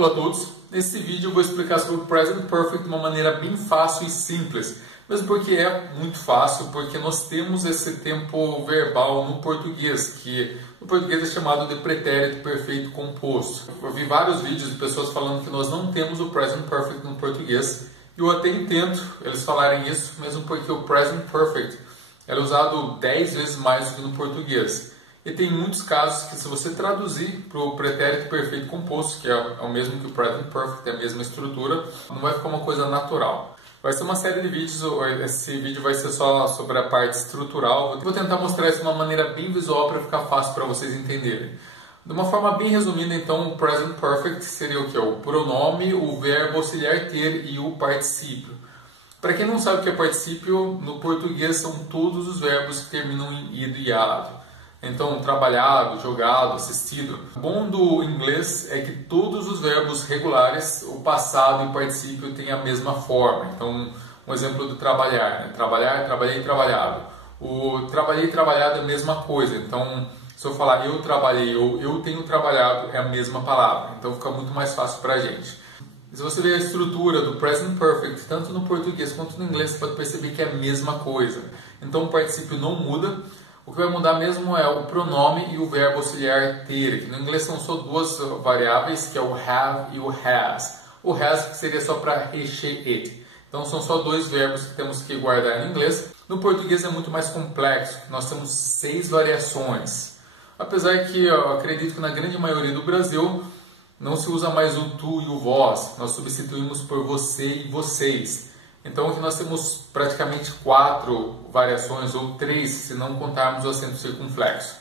Olá a todos, nesse vídeo eu vou explicar sobre o Present Perfect de uma maneira bem fácil e simples, mesmo porque é muito fácil, porque nós temos esse tempo verbal no português, que no português é chamado de pretérito perfeito composto. Eu vi vários vídeos de pessoas falando que nós não temos o Present Perfect no português, e eu até entendo eles falarem isso, mesmo porque o Present Perfect é usado 10 vezes mais do que no português. E tem muitos casos que, se você traduzir para o pretérito perfeito composto, que é o mesmo que o Present Perfect, é a mesma estrutura, não vai ficar uma coisa natural. Vai ser uma série de vídeos, esse vídeo vai ser só sobre a parte estrutural. Vou tentar mostrar isso de uma maneira bem visual para ficar fácil para vocês entenderem. De uma forma bem resumida, então, o Present Perfect seria o que? O pronome, o verbo auxiliar ter e o particípio. Para quem não sabe o que é particípio, no português são todos os verbos que terminam em ido e ado. Então, trabalhado, jogado, assistido. O bom do inglês é que todos os verbos regulares, o passado e o particípio, têm a mesma forma. Então, um exemplo do trabalhar, né? Trabalhar, trabalhei, trabalhado. O trabalhei e trabalhado é a mesma coisa. Então, se eu falar eu trabalhei ou eu tenho trabalhado, é a mesma palavra. Então, fica muito mais fácil para a gente. Se você ver a estrutura do Present Perfect, tanto no português quanto no inglês, você pode perceber que é a mesma coisa. Então, o particípio não muda. O que vai mudar mesmo é o pronome e o verbo auxiliar ter, que no inglês são só duas variáveis, que é o have e o has. O has seria só para encher it. Então são só dois verbos que temos que guardar no inglês. No português é muito mais complexo, nós temos 6 variações. Apesar que eu acredito que na grande maioria do Brasil não se usa mais o tu e o vós, nós substituímos por você e vocês. Então aqui nós temos praticamente 4 variações, ou 3, se não contarmos o acento circunflexo.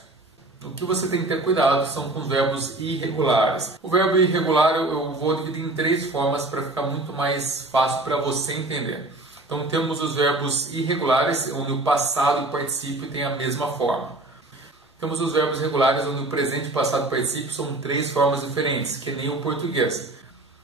O que você tem que ter cuidado são com os verbos irregulares. O verbo irregular eu vou dividir em 3 formas para ficar muito mais fácil para você entender. Então temos os verbos irregulares, onde o passado e o particípio têm a mesma forma. Temos os verbos regulares, onde o presente, passado e particípio são 3 formas diferentes, que nem o português.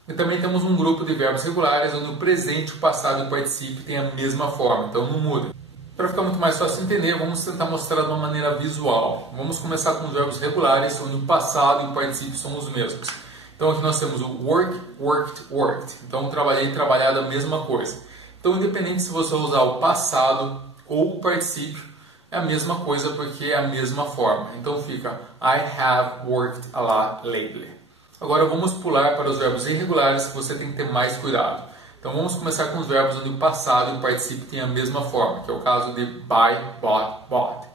E também temos um grupo de verbos regulares, onde o presente, o passado e o particípio têm a mesma forma, então não muda. Para ficar muito mais fácil de entender, vamos tentar mostrar de uma maneira visual. Vamos começar com os verbos regulares, onde o passado e o particípio são os mesmos. Então aqui nós temos o work, worked, worked. Então trabalhei, trabalhado, a mesma coisa. Então, independente se você usar o passado ou o particípio, é a mesma coisa porque é a mesma forma. Então fica I have worked a lot lately. Agora vamos pular para os verbos irregulares, que você tem que ter mais cuidado. Então vamos começar com os verbos onde o passado e o particípio têm a mesma forma, que é o caso de buy, bought, bought.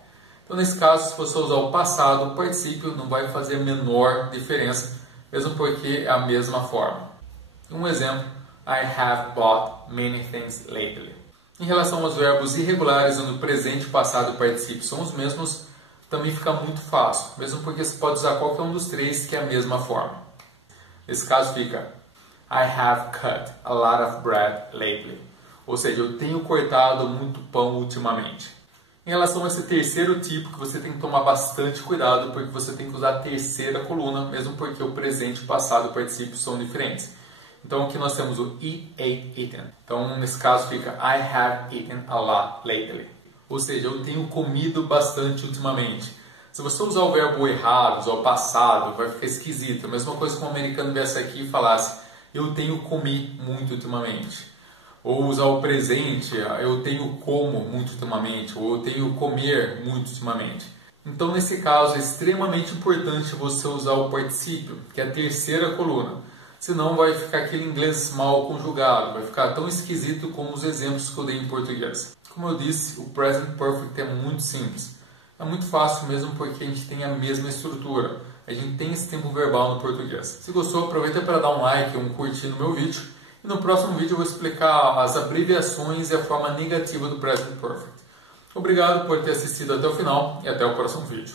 Então nesse caso, se você usar o passado, o particípio não vai fazer a menor diferença, mesmo porque é a mesma forma. Um exemplo, I have bought many things lately. Em relação aos verbos irregulares, onde o presente, o passado e o particípio são os mesmos, também fica muito fácil, mesmo porque você pode usar qualquer um dos 3 que é a mesma forma. Nesse caso fica I have cut a lot of bread lately. Ou seja, eu tenho cortado muito pão ultimamente. Em relação a esse terceiro tipo, que você tem que tomar bastante cuidado, porque você tem que usar a terceira coluna, mesmo porque o presente, o passado e o particípio são diferentes. Então aqui nós temos o eat, ate, eaten. Então nesse caso fica I have eaten a lot lately. Ou seja, eu tenho comido bastante ultimamente. Se você usar o verbo errado, usar o passado, vai ficar esquisito. A mesma coisa que um americano viesse aqui e falasse eu tenho comi muito ultimamente. Ou usar o presente, eu tenho como muito ultimamente. Ou eu tenho comer muito ultimamente. Então, nesse caso, é extremamente importante você usar o particípio, que é a terceira coluna. Senão vai ficar aquele inglês mal conjugado. Vai ficar tão esquisito como os exemplos que eu dei em português. Como eu disse, o Present Perfect é muito simples. É muito fácil mesmo porque a gente tem a mesma estrutura. A gente tem esse tempo verbal no português. Se gostou, aproveita para dar um like, um curtir no meu vídeo. E no próximo vídeo eu vou explicar as abreviações e a forma negativa do Present Perfect. Obrigado por ter assistido até o final e até o próximo vídeo.